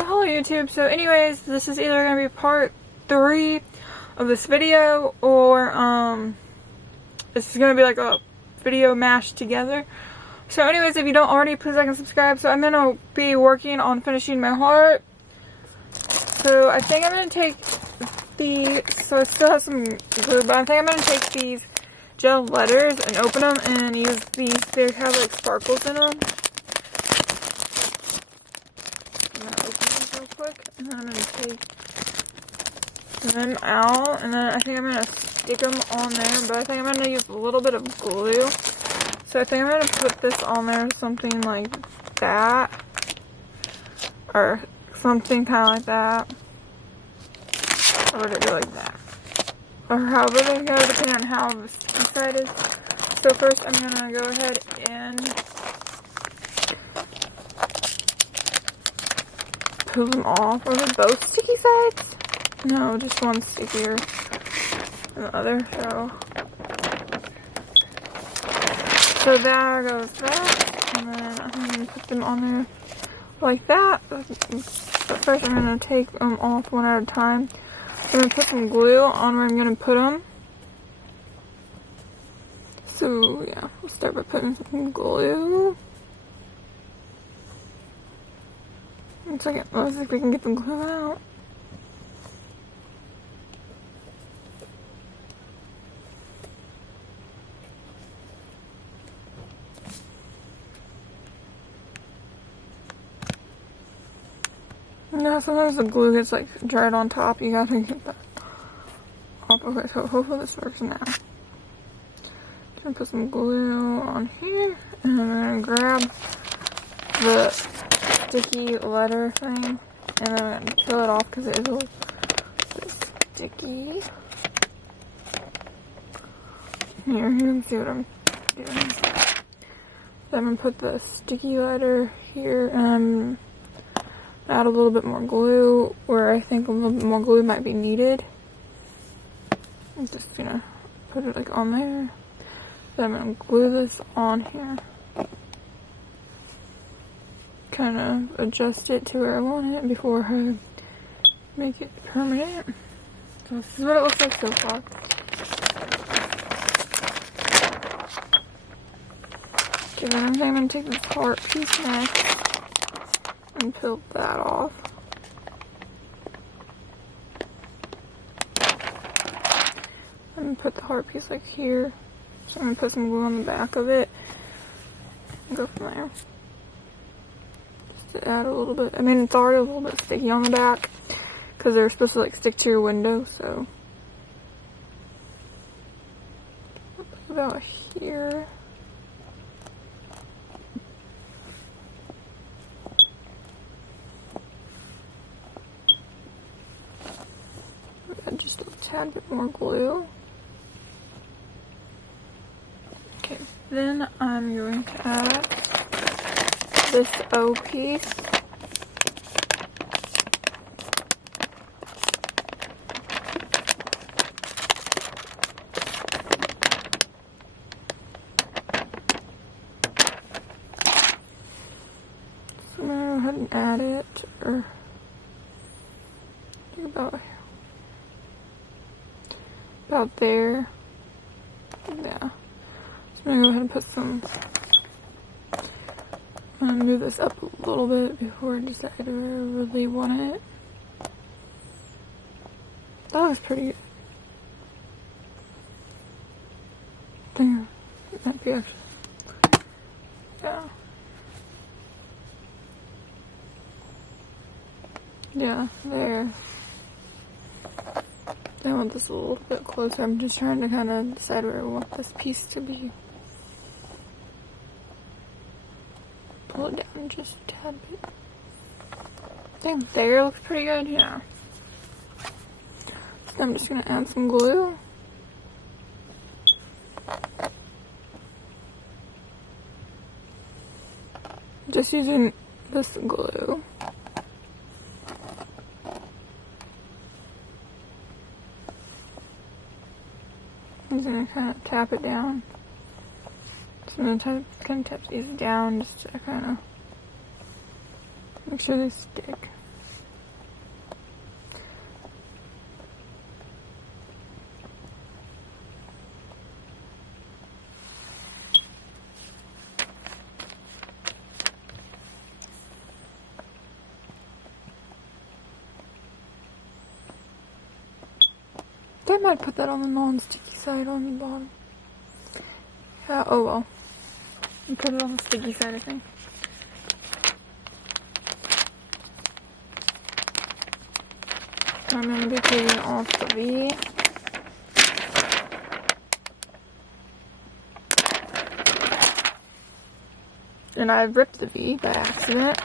So hello YouTube. So anyways, this is either going to be part 3 of this video, or this is going to be like a video mashed together. So anyways, if you don't already, please like and subscribe. So I'm going to be working on finishing my heart. So I think I'm going to take the, so I still have some glue, but I think I'm going to take these gel letters and open them and use these. They have like sparkles in them. I'm going to open these real quick, and then I'm going to take them out, and then I think I'm going to stick them on there, but I think I'm going to use a little bit of glue. So I think I'm going to put this on there, something like that, or something kind of like that, or would it go like that, or however they go, depending on how the sticky side is. So first I'm going to go ahead and peel them off. Are they both sticky sides? No, just one stickier than the other. So there goes that, and then I'm going to put them on there like that. But first I'm going to take them off one at a time. I'm going to put some glue on where I'm going to put them. So yeah, we'll start by putting some glue. One second, let's see if we can get the glue out. No, sometimes the glue gets like dried on top. You gotta get that off. Okay, so hopefully this works now. Just gonna put some glue on here, and I'm gonna grab the sticky letter thing, and then I'm gonna peel it off because it is a little sticky. Here, you can see what I'm doing. Then I'm gonna put the sticky letter here, and add a little bit more glue where I think a little bit more glue might be needed. I'm just gonna put it like on there. Then I'm gonna glue this on here. Kind of adjust it to where I want it before I make it permanent. So this is what it looks like so far. Okay, then I think I'm gonna take this heart piece next and peel that off. I'm gonna put the heart piece like here. So I'm gonna put some glue on the back of it and go from there. Just to add a little bit. I mean, it's already a little bit sticky on the back because they're supposed to like stick to your window, so about here. Just a tad bit more glue. Okay, then I'm going to add this O piece. So I'm going to go ahead and add it, or about there. Yeah. So I'm gonna go ahead and put some. I'm gonna move this up a little bit before I decide where I really want it. That was pretty good. There. It might be actually. Yeah. Yeah, there. I want this a little bit closer. I'm just trying to kind of decide where I want this piece to be. Pull it down just a tad bit. I think there looks pretty good, yeah. So I'm just going to add some glue. Just using this glue. I'm just going to kind of tap it down. So I'm going to kind of tap these down just to kind of make sure they stick. might put that on the non-sticky side on the bottom. Yeah, oh well. And put it on the sticky side, I think. I'm going to be taking off the V. And I ripped the V by accident.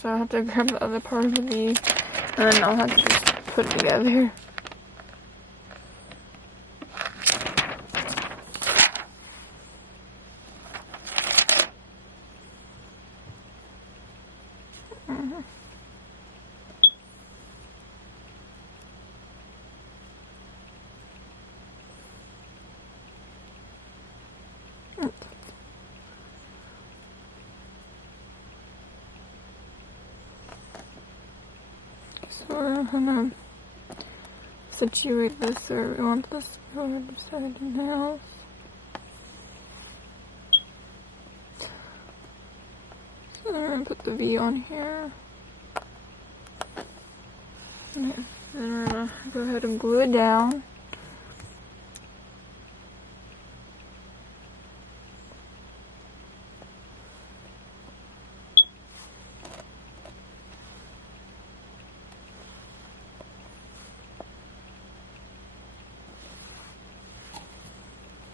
So I'll have to grab the other part of the V. And then I'll have to just put it together. So we're gonna situate this, or we want this to go ahead and start the nails. So then we're gonna put the V on here. And then we're gonna go ahead and glue it down.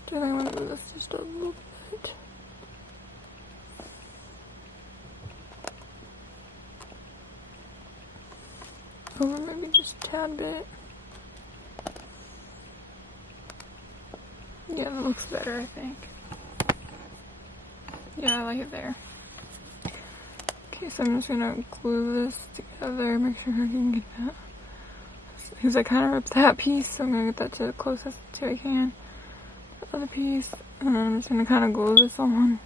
I think I'm going to move this just a little bit. Over maybe just a tad bit. Yeah, that looks better, I think. Yeah, I like it there. Okay, so I'm just going to glue this together, make sure I can get that. Because I kind of ripped that piece, so I'm going to get that to the closest to I can. Other piece, and then I'm just gonna kind of glue this on.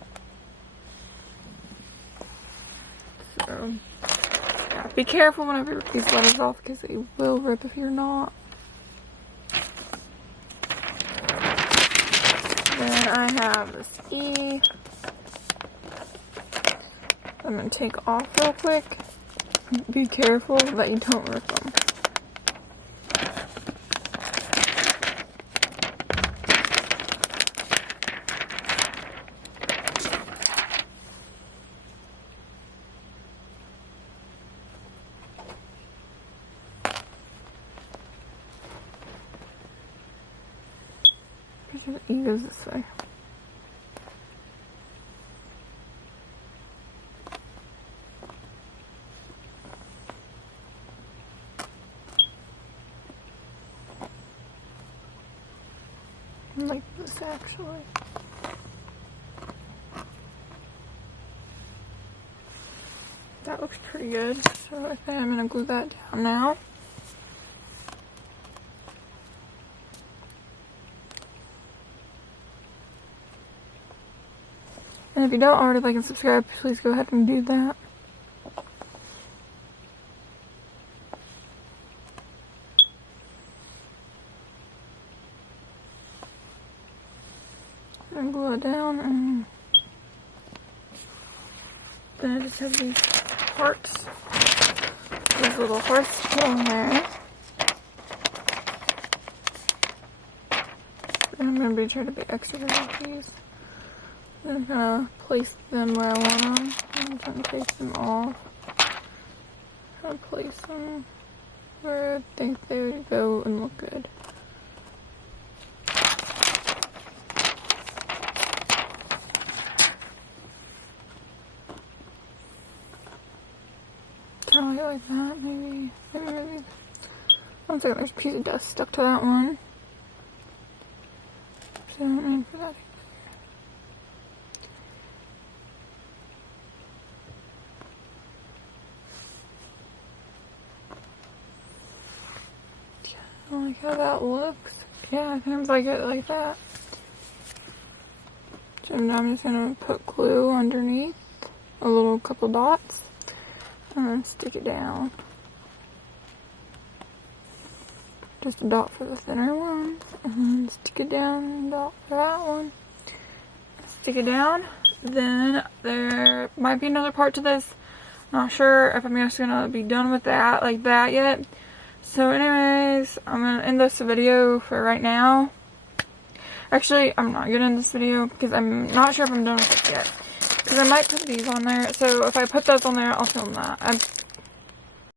So, yeah, be careful whenever you rip these letters off because they will rip if you're not. Then I have this E. I'm gonna take off real quick. Be careful that you don't rip them. The E goes this way. I like this actually. That looks pretty good. So I think I'm gonna glue that down now. And if you don't already like and subscribe, please go ahead and do that. And glue it down, and then I just have these hearts, these little hearts to put on there. And I'm going to be trying to be extra good with these. I'm gonna place them where I want them. I'm trying to take them off. Try to place them where I think they would go and look good. Kind of like that, maybe. One second, there's a piece of dust stuck to that one. So I don't mean for that. I like how that looks. Yeah, I think I like it like that. So now I'm just gonna put glue underneath, a little couple dots, and then stick it down. Just a dot for the thinner ones, and then stick it down, dot for that one. Stick it down. Then there might be another part to this. Not sure if I'm just gonna be done with that like that yet. So anyways, I'm going to end this video for right now. Actually, I'm not going to end this video because I'm not sure if I'm done with it yet. Because I might put these on there. So if I put those on there, I'll film that.